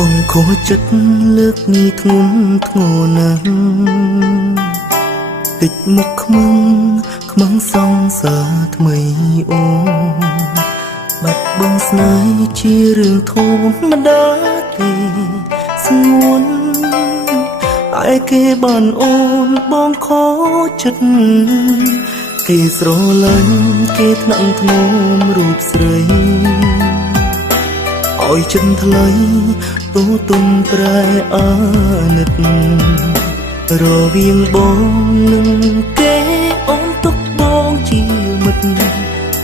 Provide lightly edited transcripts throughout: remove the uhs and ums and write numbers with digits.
បងខូចចិត្តលើកនេះធ្ងន់ធ្ងរណាស់តិចមកខ្មឹងសង្សារថ្មីអូបាត់បង់ស្នេហ៍ជារឿងធម្មតាទេស្ងួនតែគេបានអូនបងខូចចិត្តគេស្រឡាញ់គេថ្នាក់ធ្នមរូបស្រីឲ្យចិនថ្លៃទូទុំប្រែអាណិតរវាងបងនឹងគេអូនទុកបងជាមិត្ត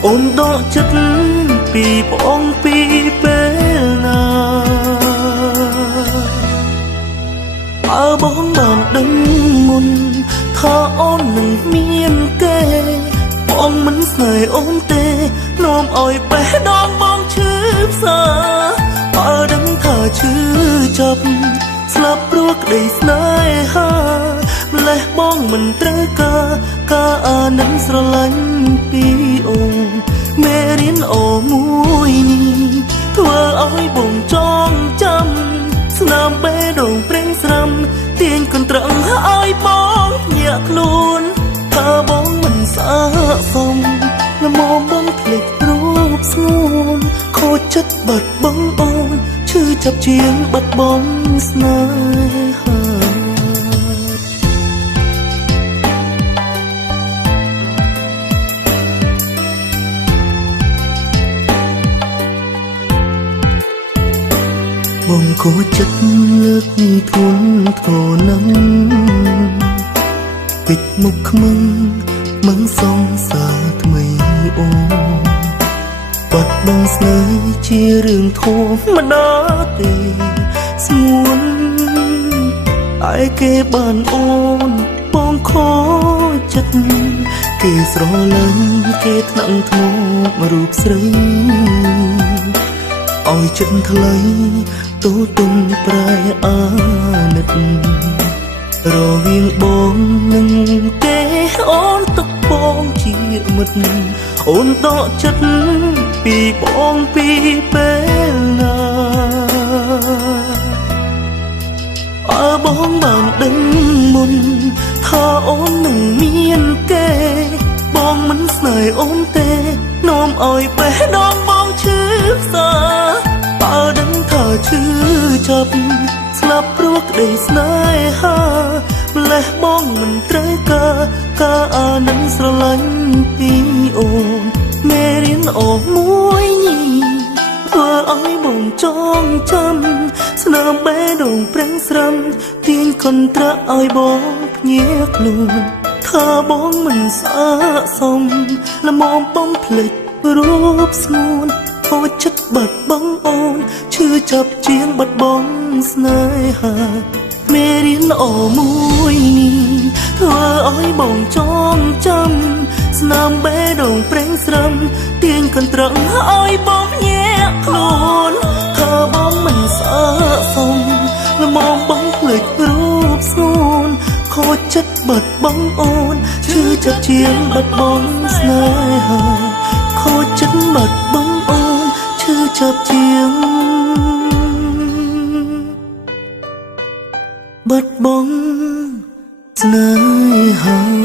អូនដកចិត្តពីបងពីពេលណាបើបងបានដឹងមុនថាអូននឹងមានគេបងមិនស្នេហ៍អូនទេនាំឲ្យបេះដូងបងឈឺផ្សាបើដឹងថាឈឺចាប់ស្លាប់ព្រោះក្តីស្នេហាម្លេះបងមិនត្រូវការអានឹងស្រឡាញ់ពីអូនមេរៀនអូមួយនេះធ្វើឲ្យបងចងចាំស្នាមបេះដូងព្រេងស្រាំទាញកន្ត្រឹងឲ្យបងញាក់ខ្លួនថាបងមិនស្អាតសមល្មមបងភ្លេចរូបស្ងួនខូចចិត្តបាត់បង់អូនឈឺចាប់ជាងបាត់បង់ស្នេហាបងខូចចិត្តលើកនេះធ្ងន់ធ្ងរណាស់ពេចមុខខ្មឹងសង្សារថ្មីអូបាត់បង់ស្នេហ៍ជារឿងធម្មតាទេស្ងួនតែគេបានអូនបងខូចចិត្តគេស្រឡាញ់គេថ្នាក់ធ្នមរូបស្រីឲ្យចិត្តថ្លៃទូទុំប្រែអាណិតរវាងបងនឹងគេអូនទុកបងជាមិត្តអូនដកចិត្តពីបងពីពេលណាបងបានដឹងមុនថាអូននឹងមានគេបងមិនស្នេហ៍អូនទេនាំឲ្យបេះដូងបងឈឺផ្សាបើដឹងថាឈឺចាប់ស្លាប់ព្រោះក្តីស្នេហាម្លេះបងមិនត្រូវការអានឹងស្រឡាញ់ពីអូនមេរៀនអូមួយនេះធ្វើឲ្យបងចងចាំស្នាមបេះដូងព្រេងស្រាំទាញកន្ត្រាក់ឲ្យបងភ្ញាក់ខ្លួនថាបងមិនស្អាតសមល្មមបងភ្លេចរូបស្ងួនខូចចិត្តបាត់បង់អូនឈឺចាប់ជាងបាត់បង់ស្នេហាមេរៀនអូមួយនេះធ្វើឲ្យបងចងចាំស្នាមបេះដូងព្រេងស្រាំទាញកន្ត្រឹងឲ្យបងភ្ញាក់ខ្លួនថាបងមិនស្អាតសមល្មមបងភ្លេចរូបស្ងួនខូចចិត្តបាត់បង់អូនឈឺចាប់ជាងបាត់បង់ស្នេហាខូចចិត្តបាត់បង់អូនឈឺចាប់ជាងបាត់បង់ស្នេហា